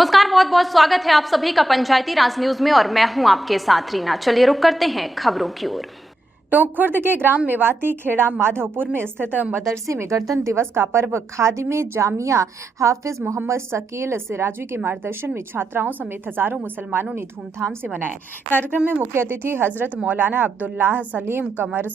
नमस्कार, बहुत बहुत स्वागत है आप सभी का पंचायती राज न्यूज में और मैं हूं आपके साथ रीना। चलिए रुक करते हैं खबरों की ओर। टोंक खुर्द के ग्राम मेवाती खेड़ा माधवपुर में स्थित मदरसे में गणतंत्र दिवस का पर्व खादिमे जामिया हाफिज मोहम्मद शकील सिराजी के मार्गदर्शन में छात्राओं समेत हजारों मुसलमानों ने धूमधाम से मनाया। कार्यक्रम में मुख्य अतिथि हजरत मौलाना अब्दुल्लाह सलीम कमर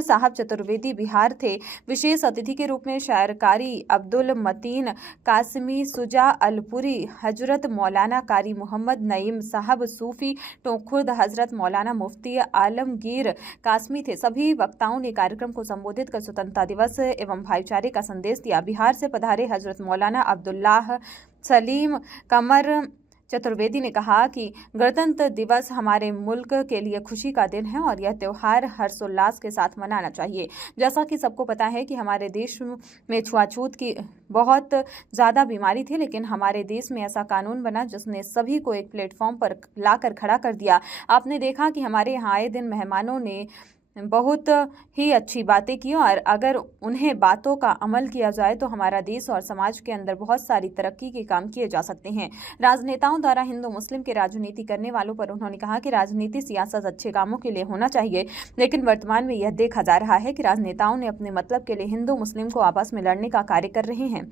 साहब चतुर्वेदी बिहार थे। विशेष अतिथि के रूप में शायरकारी अब्दुल मतीन कासमी सुजा अलपुरी, हजरत मौलाना कारी मोहम्मद नईम साहब सूफी टोंक खुर्द, हजरत मौलाना मुफ्ती आलमगीर कासमी थे। सभी वक्ताओं ने कार्यक्रम को संबोधित कर स्वतंत्रता दिवस एवं भाईचारे का संदेश दिया। बिहार से पधारे हजरत मौलाना अब्दुल्लाह सलीम कमर चतुर्वेदी ने कहा कि गणतंत्र दिवस हमारे मुल्क के लिए खुशी का दिन है और यह त्यौहार हर्षोल्लास के साथ मनाना चाहिए। जैसा कि सबको पता है कि हमारे देश में छुआछूत की बहुत ज़्यादा बीमारी थी, लेकिन हमारे देश में ऐसा कानून बना जिसने सभी को एक प्लेटफॉर्म पर लाकर खड़ा कर दिया। आपने देखा कि हमारे यहाँ आए दिन मेहमानों ने बहुत ही अच्छी बातें की और अगर उन्हें बातों का अमल किया जाए तो हमारा देश और समाज के अंदर बहुत सारी तरक्की के काम किए जा सकते हैं। राजनेताओं द्वारा हिंदू मुस्लिम की राजनीति करने वालों पर उन्होंने कहा कि राजनीति सियासत अच्छे कामों के लिए होना चाहिए, लेकिन वर्तमान में यह देखा जा रहा है कि राजनेताओं ने अपने मतलब के लिए हिंदू मुस्लिम को आपस में लड़ने का कार्य कर रहे हैं,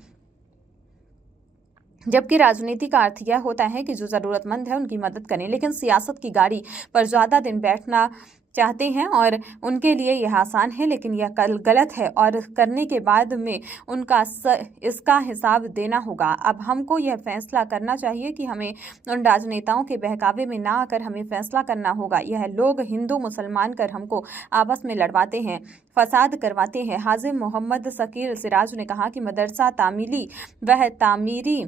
जबकि राजनीति का अर्थ यह होता है कि जो जरूरतमंद है उनकी मदद करें, लेकिन सियासत की गाड़ी पर ज़्यादा दिन बैठना चाहते हैं और उनके लिए यह आसान है, लेकिन यह गलत है और करने के बाद में उनका इसका हिसाब देना होगा। अब हमको यह फैसला करना चाहिए कि हमें उन राजनेताओं के बहकावे में ना आकर हमें फैसला करना होगा। यह लोग हिंदू मुसलमान कर हमको आपस में लड़वाते हैं, फसाद करवाते हैं। हाजिम मोहम्मद शकील सिराज ने कहा कि मदरसा तामीली वह तामीरी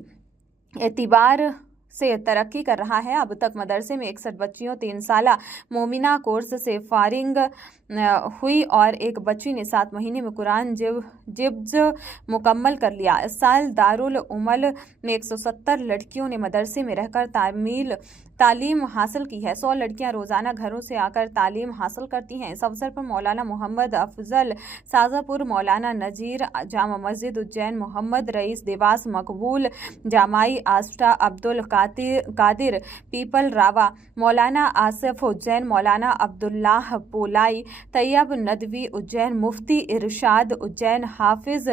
एतिबार से तरक्की कर रहा है। अब तक मदरसे में 61 बच्चियों 3 साला मोमिना कोर्स से फारिग हुई और एक बच्ची ने 7 महीने में कुरान जिब्ज मुकम्मल कर लिया। इस साल दारुल उमल में 170 लड़कियों ने मदरसे में रहकर तालीम हासिल की है। 100 लड़कियां रोजाना घरों से आकर तालीम हासिल करती हैं। इस अवसर पर मौलाना मोहम्मद अफजल साजापुर, मौलाना नजीर जामा मस्जिद उज्जैन, मोहम्मद रईस देवास मकबूल जामाई आस्टा, अब्दुल कादिर पीपल रावा, मौलाना आसिफ उज्जैन, मौलाना अब्दुल्लाह पोलाई, तैयब नदवी उज्जैन, मुफ्ती इरशाद उज्जैन, हाफिज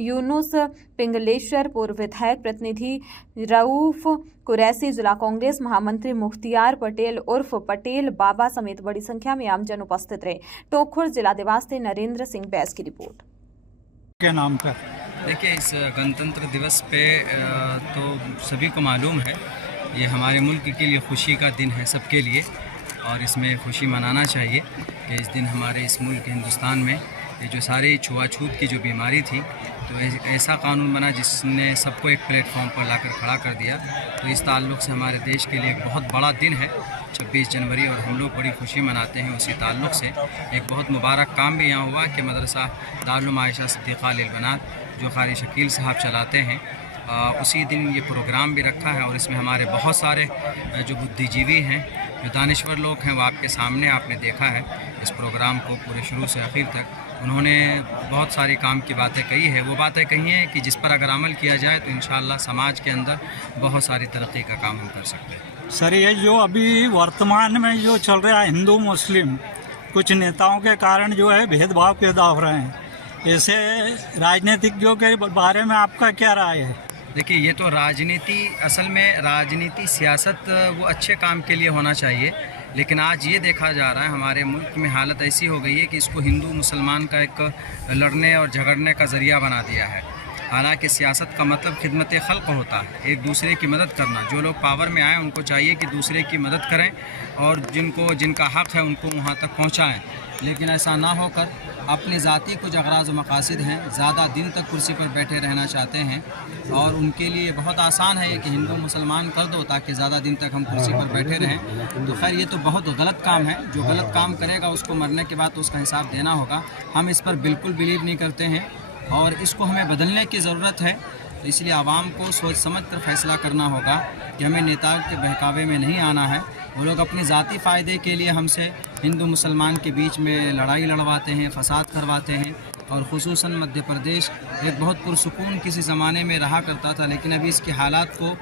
यूनुस पिंगलेश्वर, पूर्व विधायक प्रतिनिधि रऊफ कुरैसी, जिला कांग्रेस महामंत्री मुख्तियार पटेल उर्फ पटेल बाबा समेत बड़ी संख्या में आमजन उपस्थित रहे। टोंक खुर्द जिला देवास से नरेंद्र सिंह बैस की रिपोर्ट। के नाम पर देखिए, इस गणतंत्र दिवस पे तो सभी को मालूम है ये हमारे मुल्क के लिए खुशी का दिन है सबके लिए, और इसमें खुशी मनाना चाहिए कि इस दिन हमारे इस मुल्क हिंदुस्तान में ये जो सारी छुआछूत की जो बीमारी थी, तो ऐसा कानून बना जिसने सबको एक प्लेटफॉर्म पर लाकर खड़ा कर दिया। तो इस ताल्लुक़ से हमारे देश के लिए एक बहुत बड़ा दिन है 26 जनवरी, और हम लोग बड़ी खुशी मनाते हैं। उसी ताल्लुक़ से एक बहुत मुबारक काम भी यहाँ हुआ कि मदरसा दारुल आयशा सिद्दीक़ा लिल बनात जो कारी शकील साहब चलाते हैं, उसी दिन ये प्रोग्राम भी रखा है। और इसमें हमारे बहुत सारे जो बुद्धिजीवी हैं, जो दानिश्वर लोग हैं, वो आपके सामने आपने देखा है इस प्रोग्राम को पूरे शुरू से आखिर तक। उन्होंने बहुत सारी काम की बातें कही है। वो बातें कही हैं कि जिस पर अगर अमल किया जाए तो इंशाअल्लाह समाज के अंदर बहुत सारी तरक्की का काम हम कर सकते हैं। सर, ये जो अभी वर्तमान में जो चल रहा है हिंदू मुस्लिम, कुछ नेताओं के कारण जो है भेदभाव पैदा हो रहे हैं, ऐसे राजनीतिज्ञों के बारे में आपका क्या राय है? देखिए, ये तो राजनीति, असल में राजनीति सियासत वो अच्छे काम के लिए होना चाहिए, लेकिन आज ये देखा जा रहा है हमारे मुल्क में हालत ऐसी हो गई है कि इसको हिंदू मुसलमान का एक लड़ने और झगड़ने का ज़रिया बना दिया है। हालांकि सियासत का मतलब खिदमत खल्क होता है, एक दूसरे की मदद करना। जो लोग पावर में आए उनको चाहिए कि दूसरे की मदद करें और जिनका हक़ है उनको वहाँ तक पहुँचाएँ, लेकिन ऐसा ना होकर अपने ज़ाती कुछ अगराज़ व मकासद हैं, ज़्यादा दिन तक कुर्सी पर बैठे रहना चाहते हैं, और उनके लिए बहुत आसान है कि हिंदू मुसलमान कर दो ताकि ज़्यादा दिन तक हम कुर्सी पर बैठे रहें। तो खैर, ये तो बहुत गलत काम है। जो गलत काम करेगा उसको मरने के बाद तो उसका हिसाब देना होगा। हम इस पर बिल्कुल बिलीव नहीं करते हैं और इसको हमें बदलने की ज़रूरत है। तो इसलिए आवाम को सोच समझ कर फैसला करना होगा कि हमें नेता के बहकावे में नहीं आना है। वो लोग अपने ज़ाती फ़ायदे के लिए हमसे हिंदू मुसलमान के बीच में लड़ाई लड़वाते हैं, फसाद करवाते हैं। और ख़ुसूसन मध्य प्रदेश एक बहुत पुरसुकून किसी ज़माने में रहा करता था, लेकिन अभी इसके हालात को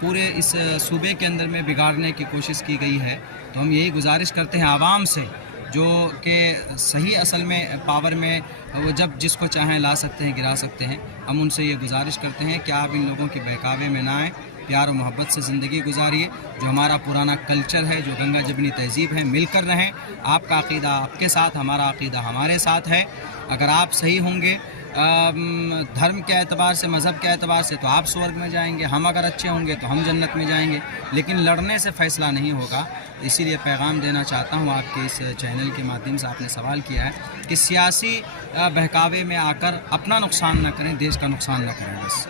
पूरे इस सूबे के अंदर में बिगाड़ने की कोशिश की गई है। तो हम यही गुजारिश करते हैं आवाम से, जो कि सही असल में पावर में वो जब जिसको चाहें ला सकते हैं, गिरा सकते हैं। हम उनसे ये गुजारिश करते हैं कि आप इन लोगों के बहकावे में ना आएँ, प्यार और मोहब्बत से ज़िंदगी गुजारिए। जो हमारा पुराना कल्चर है, जो गंगा जबनी तहज़ीब है, मिलकर रहें। आपका अक़ीदा आपके साथ, हमारा अक़ीदा हमारे साथ है। अगर आप सही होंगे धर्म के एतबार से, मज़हब के एतबार से, तो आप स्वर्ग में जाएंगे। हम अगर अच्छे होंगे तो हम जन्नत में जाएंगे। लेकिन लड़ने से फ़ैसला नहीं होगा। इसीलिए पैगाम देना चाहता हूँ आपके इस चैनल के माध्यम से। आपने सवाल किया है कि सियासी बहकावे में आकर अपना नुकसान न करें, देश का नुकसान न करें। बस